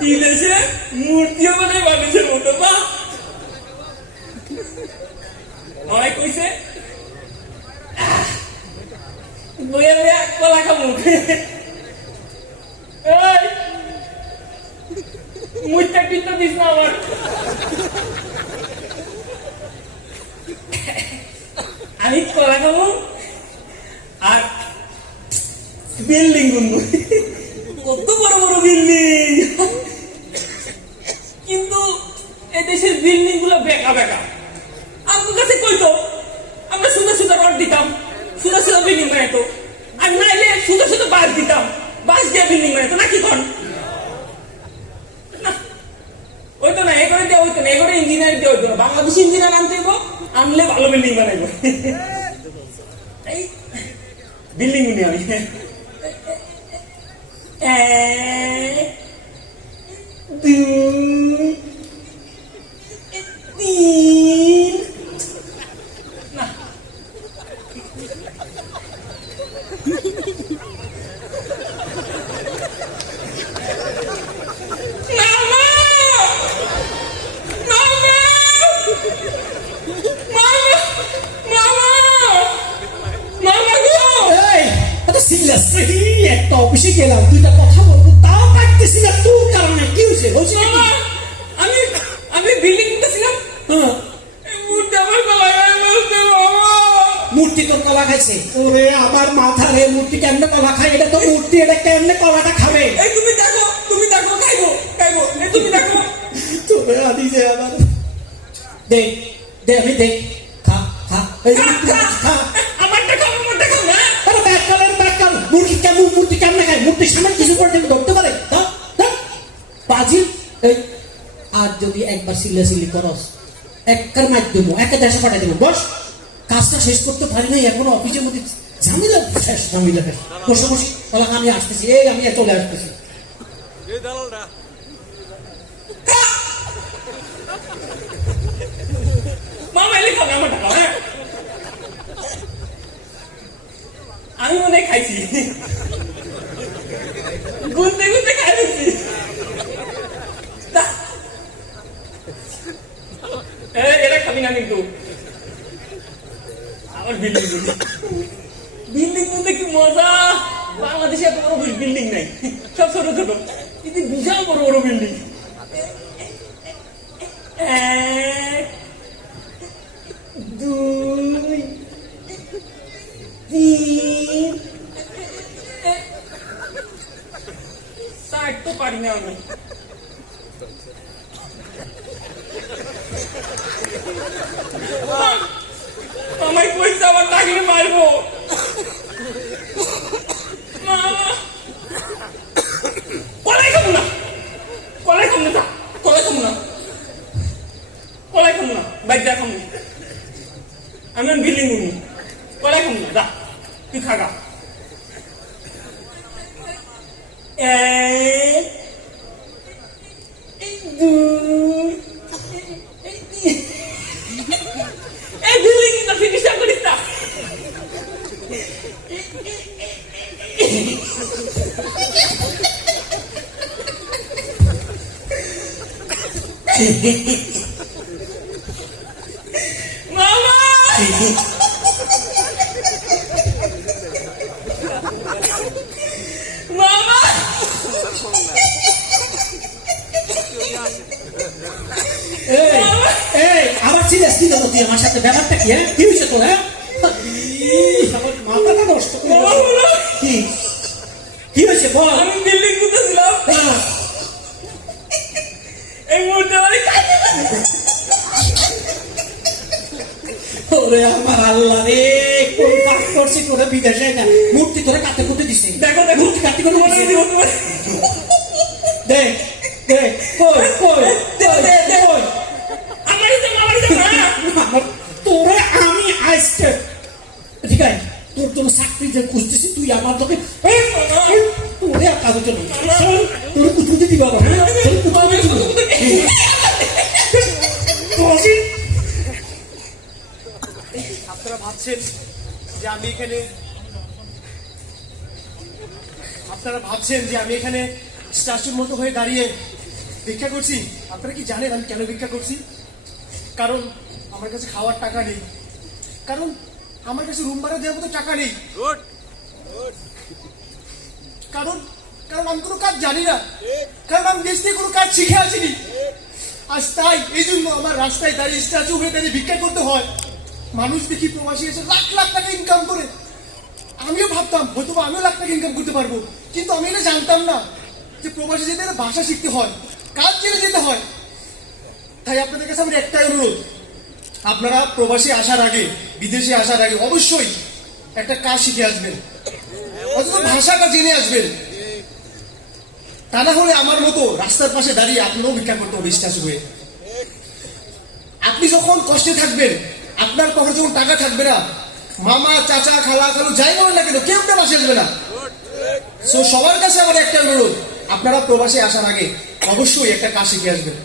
বিদেশে মূর্তিও বানায় মানুষের মতো বা আমায় কইছে বইয়া বইয়া কলা খাবো মুইটা কিন্তু দিস না আমার আমি কলা খাবো আর বিল্ডিং গুনবো কত বড় বড় বিল্ডিং কিন্তু এদেশের বিল্ডিং গুলো বেকা বেকা আপনার কাছে কইতো আমরা সুন্দর সুন্দর রড দিতাম সুন্দর সুন্দর বিল্ডিং বানাইতো আর নাইলে সুন্দর সুন্দর বাস দিতাম বাস দিয়ে বিল্ডিং বানাইতো নাকি কন ওই তো না এগোরে দেওয়া হইতো না এগোরে ইঞ্জিনিয়ার দেওয়া হইতো না বাংলাদেশ ইঞ্জিনিয়ার আনতে হইব আনলে ভালো বিল্ডিং বানাইবো এই বিল্ডিং উনি আমি একটা অফিসে গেলাম দুইটা কথা বলবো তাও পারতেছি না তোর কারণে কি হয়েছে আমি আমি বিল্ডিং করতেছিলাম মূর্তি তোর কলা খাইছে ওরে আমার মাথা রে মূর্তি কেমনে কলা খায় এটা তো মূর্তি এটা কেমনে কলাটা খাবে এই তুমি দেখো খাইবো এই তুমি দেখো তোরে আদি যে আবার দেখ দে আমি দেখ খা খা এই খা আমারটা খাও না আরে ব্যাক কর মূর্তি কেমনে খায় মূর্তি সামনে কিছু করে ধরতে পারে বাজি এই আর যদি একবার সিল্লি করস একবার মাধ্যম একটা দেশে পাঠাই দেবো বস কাজটা শেষ করতে পারি নাই এখনো অফিসের মধ্যে ঝামেলা শেষ বসে তাহলে আমি আসতেছি আমি চলে আসতেছি আমি মনে খাইছি গুনতে খাইছি এটা খাবি না কিন্তু আমার বিল্ডিং মধ্যে কি মজা বাংলাদেশে এত বড় বিল্ডিং নাই সব ছোট ছোট কিন্তু বিশাল বড় বড় বিল্ডিং এক দুই তিন চার তো পারি না আমি আমায় কইছে আমার টাকিয়ে মারবো কলাই খাবো না বাইক যা খাবো আমি বিল্ডিং উনি কলাই খাবো না যা তুই খাগা দুই এই বিল্ডিং কিন্তু ফিনিশ করিস না মামা আবার সিরিয়াস কি করো তুই আমার সাথে ব্যাপারটা কি কি হয়েছে তোর আমার মাথাটা নষ্ট কি হয়েছে বল আমি বিল্ডিং করতেছিলাম এই মুহূর্তে ওরে আমার আল্লাহ রে কোন পাপ করছি তোরা বিদেশে না মূর্তি তোরা কাটতে করতে দিছে দেখো মূর্তি কাটতে করতে দিছে দেখ কই তোরে আমি আইসকে ঠিক আছে তোর জন্য চাকরি যে খুঁজতেছি তুই আমার তোকে তোরে আর কাজের জন্য তোর কুতুতে দিবা আপনারা ভাবছেন যে আমি এখানে স্ট্যাচুর মতো হয়ে দাঁড়িয়ে ভিক্ষা করছি। আপনারা কি জানেন আমি কেন ভিক্ষা করছি? কারণ আমার কাছে খাওয়ার টাকা নেই, কারণ আমার কাছে রুম ভাড়া দেওয়ার মতো টাকা নেই, কারণ কারণ আমি কোনো কাজ জানি না, কারণ আমি দেশ থেকে কোনো কাজ শিখে আসিনি। আজ তাই এই জন্য আমার রাস্তায় দাঁড়িয়ে স্ট্যাচু হয়ে দাঁড়িয়ে ভিক্ষা করতে হয়। মানুষ দেখি প্রবাসী এসে লাখ লাখ টাকা ইনকাম করে, আমিও ভাবতাম হয়তো বা আমিও লাখ টাকা ইনকাম করতে পারবো, কিন্তু আমি এটা জানতাম না যে প্রবাসী যেতে গেলে ভাষা শিখতে হয়, কাজ জেনে যেতে হয়। তাই আপনাদের কাছে আমার একটাই অনুরোধ, আপনারা প্রবাসী আসার আগে, বিদেশে আসার আগে অবশ্যই একটা কাজ শিখে আসবেন, অথচ ভাষাটা জেনে আসবেন। তা না হলে আমার মতো রাস্তার পাশে দাঁড়িয়ে আপনারও ভিক্ষা করতে হবে স্ট্যাচু হয়ে। আপনি যখন কষ্টে থাকবেন, আপনার পকেটে যখন টাকা থাকবে না, মামা চাচা খালা খালু যাই বলেন না কেন, কেউ আপনার পাশে আসবে না। সো সবার কাছে আমার একটা অনুরোধ, আপনারা প্রবাসে আসার আগে অবশ্যই একটা কাজ শিখে আসবেন।